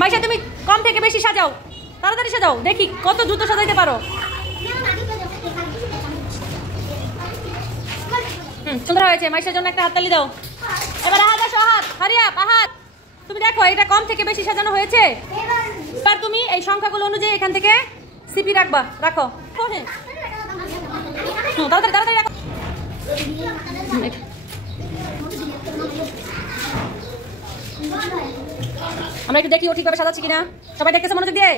মাইশা তুমি কম থেকে বেশি সাজাও, তাড়াতাড়ি সাজাও, দেখি কত দ্রুত সাজাইতে পারো। সুন্দর হয়েছে। মাইশার জন্য একটা হাততালি দাও। এবার আহাদ আসো, আহাদ হারি আপ, আহাদ তুমি দেখো এটা কম থেকে বেশি সাজানো হয়েছে। এবার তুমি এই সংখ্যাগুলো অনুযায়ী এখান থেকে সিপি রাখবা, রাখো। তাড়াতাড়ি তাড়াতাড়ি রাখো। আমরা একটু দেখি ও ঠিকভাবে সাজাচ্ছি কিনা। সবাই দেখতেছে মনোযোগ দিয়ে।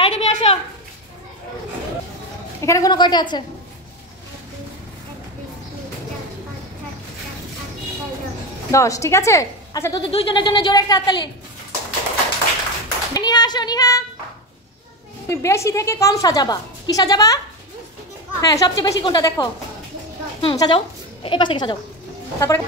এই তুমি আসো, এখানে কোনো কয়টা আছে? 10, ঠিক আছে। আচ্ছা তোদের দুইজনের জন্য জোরে একটা হাততালি। নিহা আসো, নিহা তুমি বেশি থেকে কম সাজাবা। কি সাজাবা? হ্যাঁ সবচেয়ে বেশি কোনটা দেখো। সাজাও, এই পাশ থেকে সাজাও। তারপরে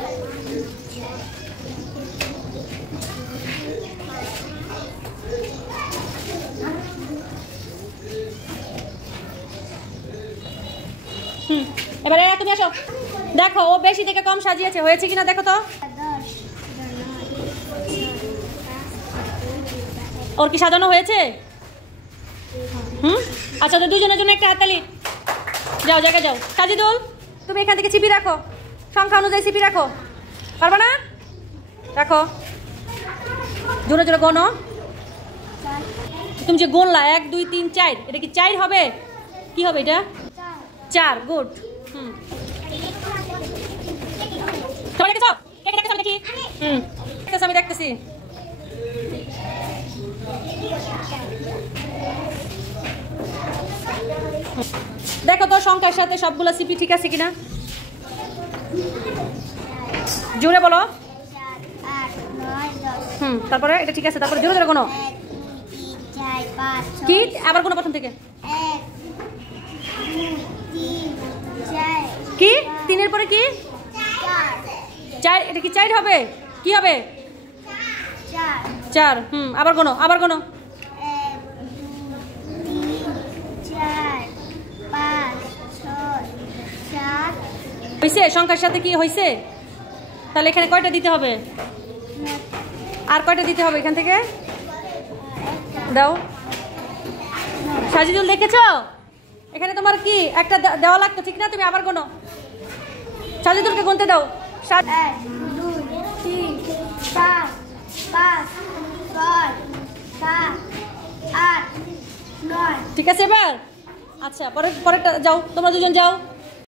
এবারে তুমি আসো, দেখো ও বেশি থেকে কম সাজিয়েছে, হয়েছে কিনা দেখো তো। ওর কি সাজানো হয়েছে? আচ্ছা তো দুজনের জন্য একটা হাততালি। যাও জায়গায় যাও। সাজিদুল তুমি এখান থেকে চিপি রাখো, সংখ্যা অনুযায়ী চিপি রাখো। পারবা না? রাখো, জোরে জোরে গোনো। তুমি যে গোনলা 1 2 3 4, এটা কি 4 হবে? কি হবে এটা? 4, গুড। সবাই দেখেছো? কে কে দেখেছো আমি দেখি। দেখেছো আমি দেখতেছি। দেখো তো সংখ্যার সাথে সবগুলো সিপি ঠিক আছে কিনা, জোরে বলো। তারপরে এটা ঠিক আছে, তারপরে জোরে জোরে কোনো। কি আবার কোনো প্রথম থেকে? কি 3 এর পরে কি 4? এটা কি 4 হবে? কি হবে? 4। আবার কোনো, আবার কোনো। 1 2 3 4 5 6 7 হয়েছে? সংখ্যার সাথে কি হয়েছে? তাহলে এখানে কয়টা দিতে হবে? আর কয়টা দিতে হবে এখান থেকে? দাও। সাজিদুল দেখেছো? এখানে তোমার কি একটা দেওয়া লাগতো, ঠিক না? তুমি আবার গোনো। সাজিদুলকে গুনতে দাও। 1 2 3 4 5 6 7 8 9। ঠিক আছে এবার? আচ্ছা পরেরটা যাও, তোমরা দুজন যাও।